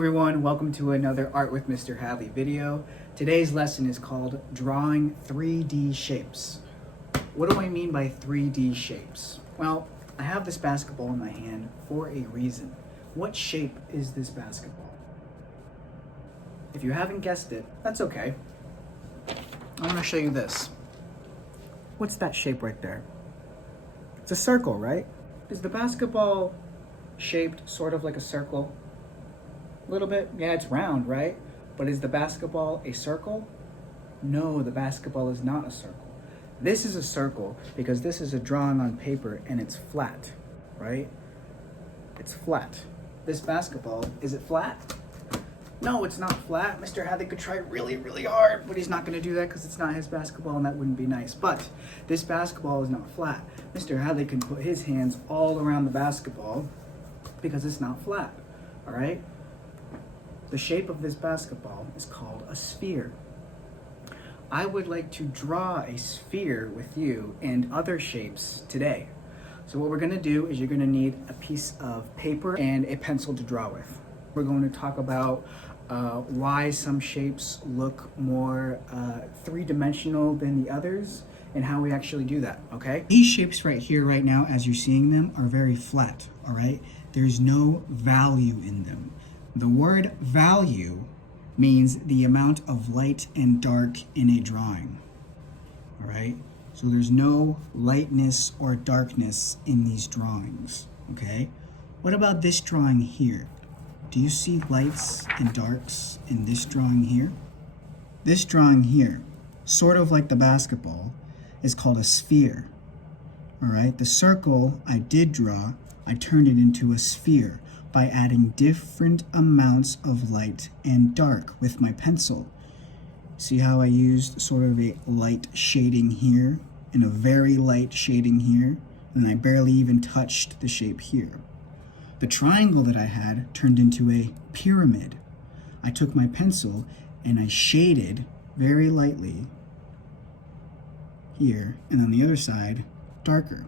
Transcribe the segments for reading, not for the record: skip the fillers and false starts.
everyone, welcome to another Art with Mr. Hadley video. Today's lesson is called Drawing 3D Shapes. What do I mean by 3D shapes? Well, I have this basketball in my hand for a reason. What shape is this basketball? If you haven't guessed it, that's okay. I want to show you this. What's that shape right there? It's a circle, right? Is the basketball shaped sort of like a circle? A little bit? Yeah, it's round, right? But is the basketball a circle? No, the basketball is not a circle. This is a circle because this is a drawing on paper and it's flat, right? It's flat. This basketball, is it flat? No, it's not flat. Mr. Hadley could try really, really hard, but he's not going to do that because it's not his basketball and that wouldn't be nice. But this basketball is not flat. Mr. Hadley can put his hands all around the basketball because it's not flat, all right? The shape of this basketball is called a sphere. I would like to draw a sphere with you and other shapes today. So what we're going to do is you're going to need a piece of paper and a pencil to draw with. We're going to talk about why some shapes look more three-dimensional than the others and how we actually do that, okay? These shapes right here, right now, as you're seeing them, are very flat, all right? There's no value in them. The word value means the amount of light and dark in a drawing, all right? So there's no lightness or darkness in these drawings, okay? What about this drawing here? Do you see lights and darks in this drawing here? This drawing here, sort of like the basketball, is called a sphere, all right? The circle I did draw, I turned it into a sphere by adding different amounts of light and dark with my pencil. See how I used sort of a light shading here and a very light shading here, and I barely even touched the shape here. The triangle that I had turned into a pyramid. I took my pencil and I shaded very lightly here, and on the other side, darker.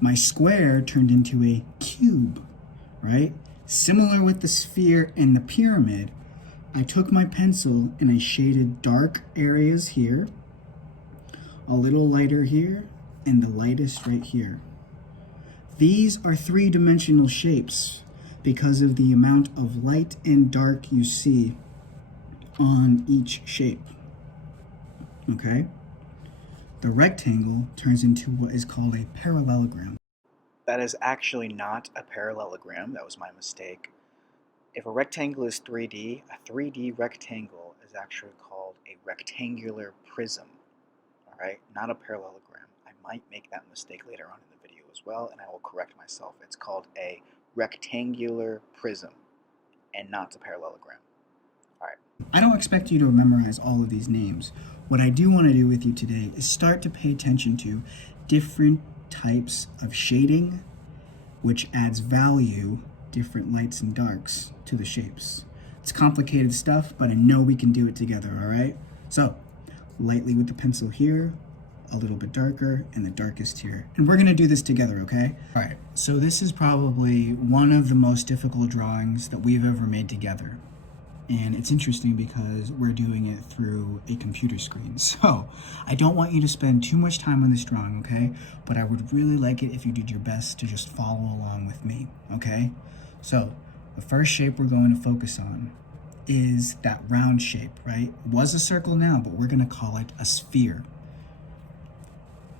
My square turned into a cube, right? Similar with the sphere and the pyramid, I took my pencil and I shaded dark areas here, a little lighter here, and the lightest right here. These are three-dimensional shapes because of the amount of light and dark you see on each shape, okay? The rectangle turns into what is called a parallelogram. That is actually not a parallelogram. That was my mistake. If a rectangle is 3D, a 3D rectangle is actually called a rectangular prism. All right, not a parallelogram. I might make that mistake later on in the video as well, and I will correct myself. It's called a rectangular prism and not a parallelogram. All right. I don't expect you to memorize all of these names. What I do want to do with you today is start to pay attention to different types of shading, which adds value, different lights and darks to the shapes. It's complicated stuff, but I know we can do it together, all right? So, lightly with the pencil here, a little bit darker, and the darkest here. And we're gonna do this together, okay? All right, so this is probably one of the most difficult drawings that we've ever made together. And it's interesting because we're doing it through a computer screen. So I don't want you to spend too much time on this drawing, okay? But I would really like it if you did your best to just follow along with me, okay? So the first shape we're going to focus on is that round shape, right? It was a circle now, but we're gonna call it a sphere.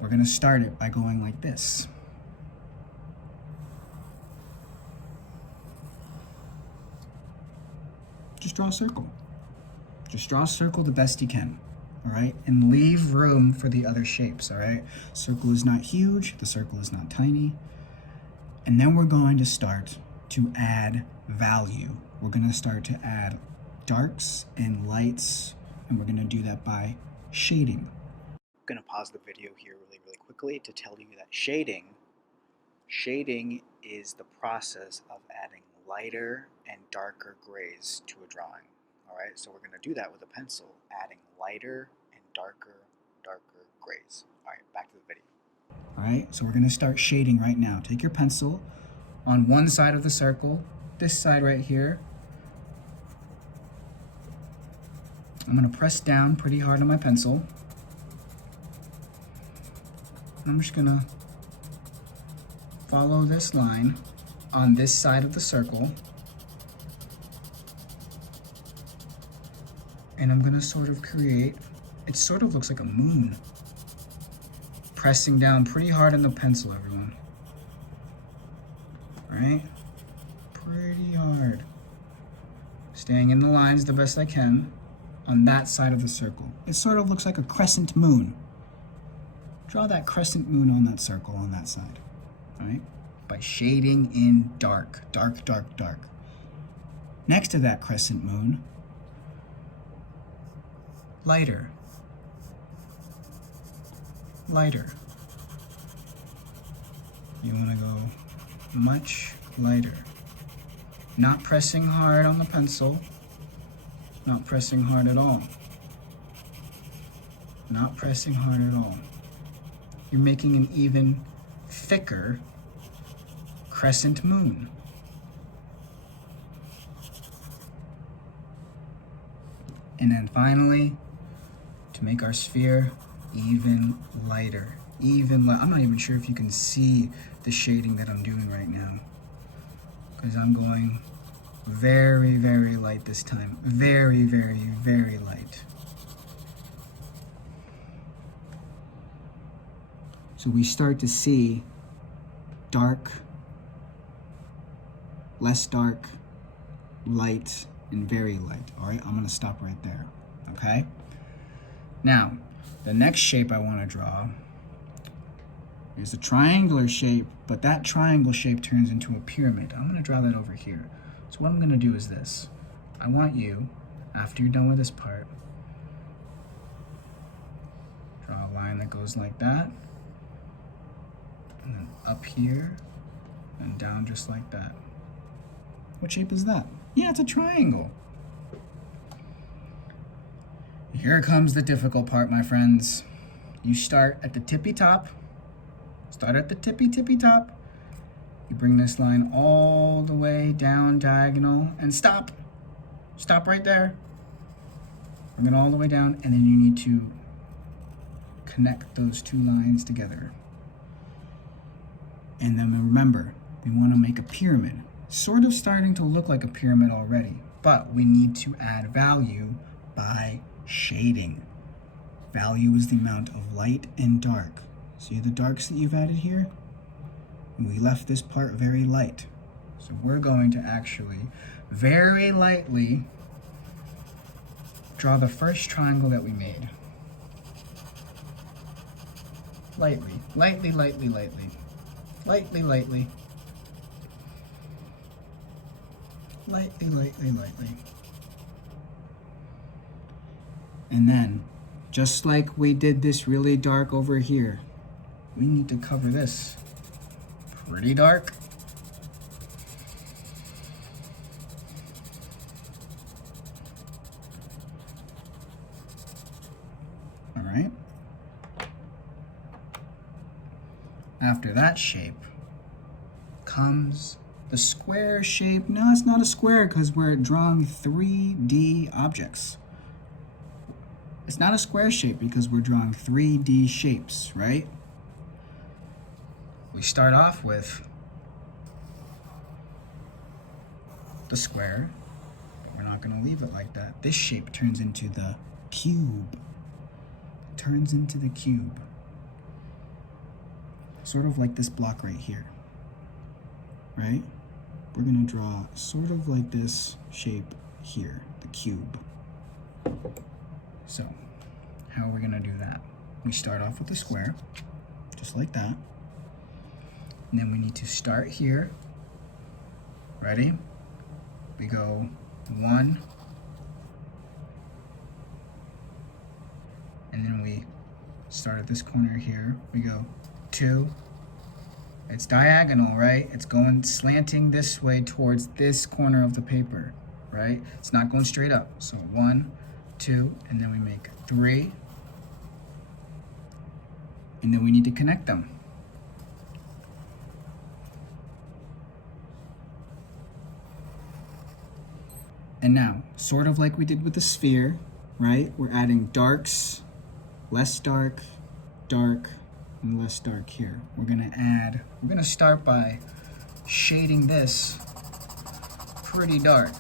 We're gonna start it by going like this. Just draw a circle. Just draw a circle the best you can, all right? And leave room for the other shapes, all right? Circle is not huge, the circle is not tiny. And then we're going to start to add value. We're gonna start to add darks and lights, and we're gonna do that by shading. I'm gonna pause the video here really quickly to tell you that shading is the process of adding lighter and darker grays to a drawing. All right, so we're going to do that with a pencil, adding lighter and darker grays. All right, back to the video. All right, so we're going to start shading right now. Take your pencil on one side of the circle, this side right here, I'm gonna press down pretty hard on my pencil. I'm just gonna follow this line on this side of the circle. And I'm gonna sort of create, it sort of looks like a moon. Pressing down pretty hard on the pencil, everyone. Right? Pretty hard. Staying in the lines the best I can on that side of the circle. It sort of looks like a crescent moon. Draw that crescent moon on that circle on that side, right? By shading in dark, dark, dark, dark. Next to that crescent moon, lighter, lighter. You want to go much lighter. Not pressing hard on the pencil, not pressing hard at all. Not pressing hard at all. You're making an even thicker crescent moon. And then finally, to make our sphere even lighter, I'm not even sure if you can see the shading that I'm doing right now, because I'm going very, very light this time. Very, very, very light. So we start to see dark, less dark, light, and very light. All right, I'm gonna stop right there, okay? Now, the next shape I wanna draw is a triangular shape, but that triangle shape turns into a pyramid. I'm gonna draw that over here. So what I'm gonna do is this. I want you, after you're done with this part, draw a line that goes like that, and then up here, and down just like that. What shape is that? Yeah, it's a triangle. Here comes the difficult part, my friends. You start at the tippy top. Start at the tippy top. You bring this line all the way down diagonal and stop. Stop right there. Bring it all the way down, and then you need to connect those two lines together. And then remember, we want to make a pyramid. Sort of starting to look like a pyramid already, but we need to add value by shading. Value is the amount of light and dark. See the darks that you've added here? And we left this part very light. So we're going to actually very lightly draw the first triangle that we made. Lightly, lightly, lightly, lightly. Lightly, lightly. Lightly, lightly, lightly. And then, just like we did this really dark over here, we need to cover this pretty dark. All right. After that shape comes the square shape. No, it's not a square because we're drawing 3D objects. It's not a square shape because we're drawing 3D shapes, right? We start off with the square, but we're not going to leave it like that. This shape turns into the cube. It turns into the cube. Sort of like this block right here, right? We're going to draw sort of like this shape here, the cube. So, how are we going to do that? We start off with the square, just like that. And then we need to start here. Ready? We go 1. And then we start at this corner here. We go 2. It's diagonal, right? It's going slanting this way towards this corner of the paper, right? It's not going straight up. So 1, 2, and then we make 3. And then we need to connect them. And now, sort of like we did with the sphere, right? We're adding darks, less dark, dark, and less dark here. We're gonna start by shading this pretty dark.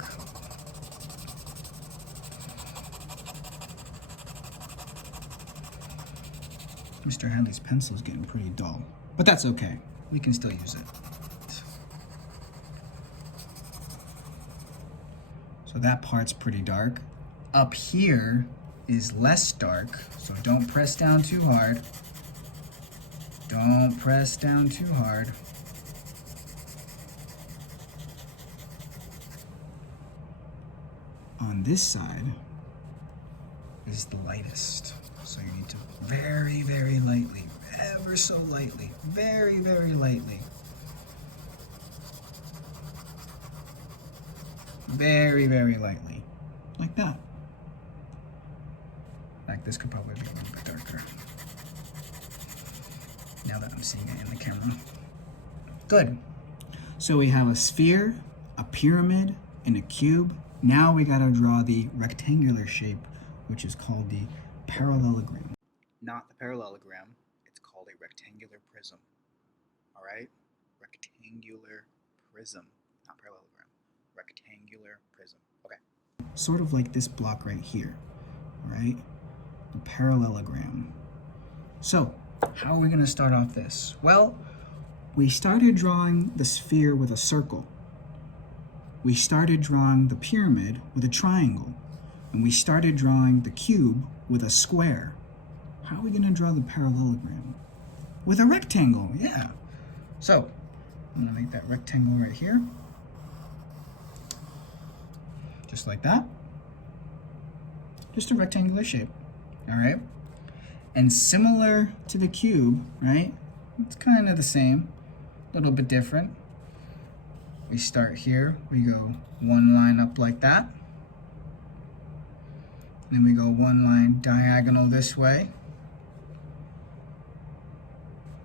Mr. Hadley's pencil is getting pretty dull, but that's okay. We can still use it. So that part's pretty dark. Up here is less dark, so don't press down too hard. Don't press down too hard. On this side is the lightest. So you need to very, very lightly, ever so lightly, very, very lightly. Very, very lightly, like that. Like this could probably be a little bit darker, now that I'm seeing it in the camera. Good. So we have a sphere, a pyramid, and a cube. Now we gotta draw the rectangular shape, which is called the parallelogram. Not the parallelogram, it's called a rectangular prism. All right? Rectangular prism, not parallelogram. Rectangular prism. Okay. Sort of like this block right here, right? The parallelogram. So, how are we gonna start off this? Well, we started drawing the sphere with a circle. We started drawing the pyramid with a triangle. And we started drawing the cube with a square. How are we gonna draw the parallelogram? With a rectangle, yeah. So, I'm gonna make that rectangle right here. Just like that. Just a rectangular shape, all right? And similar to the cube, right? It's kind of the same, a little bit different. We start here, we go one line up like that. Then we go one line diagonal this way.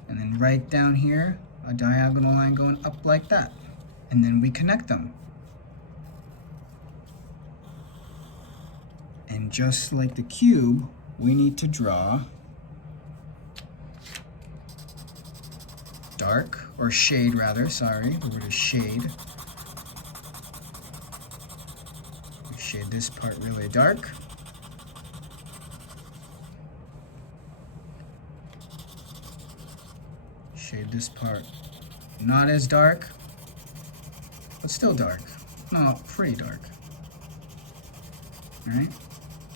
And then right down here, a diagonal line going up like that. And then we connect them. And just like the cube, we need to draw dark, or shade rather, sorry, the word is shade. We shade this part really dark. Shade this part not as dark, but still dark. No, pretty dark. All right?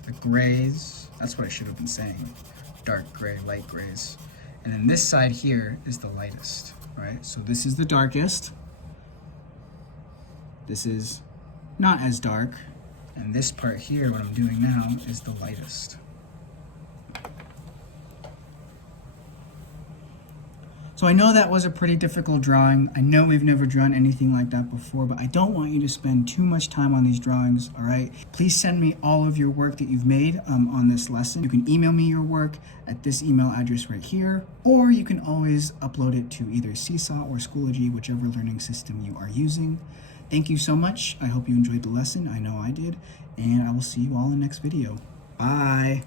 The grays, that's what I should have been saying. Dark gray, light grays. And then this side here is the lightest, right? So this is the darkest. This is not as dark. And this part here, what I'm doing now, is the lightest. So I know that was a pretty difficult drawing. I know we've never drawn anything like that before, but I don't want you to spend too much time on these drawings, all right? Please send me all of your work that you've made on this lesson. You can email me your work at this email address right here, or you can always upload it to either Seesaw or Schoology, whichever learning system you are using. Thank you so much. I hope you enjoyed the lesson. I know I did, and I will see you all in the next video. Bye.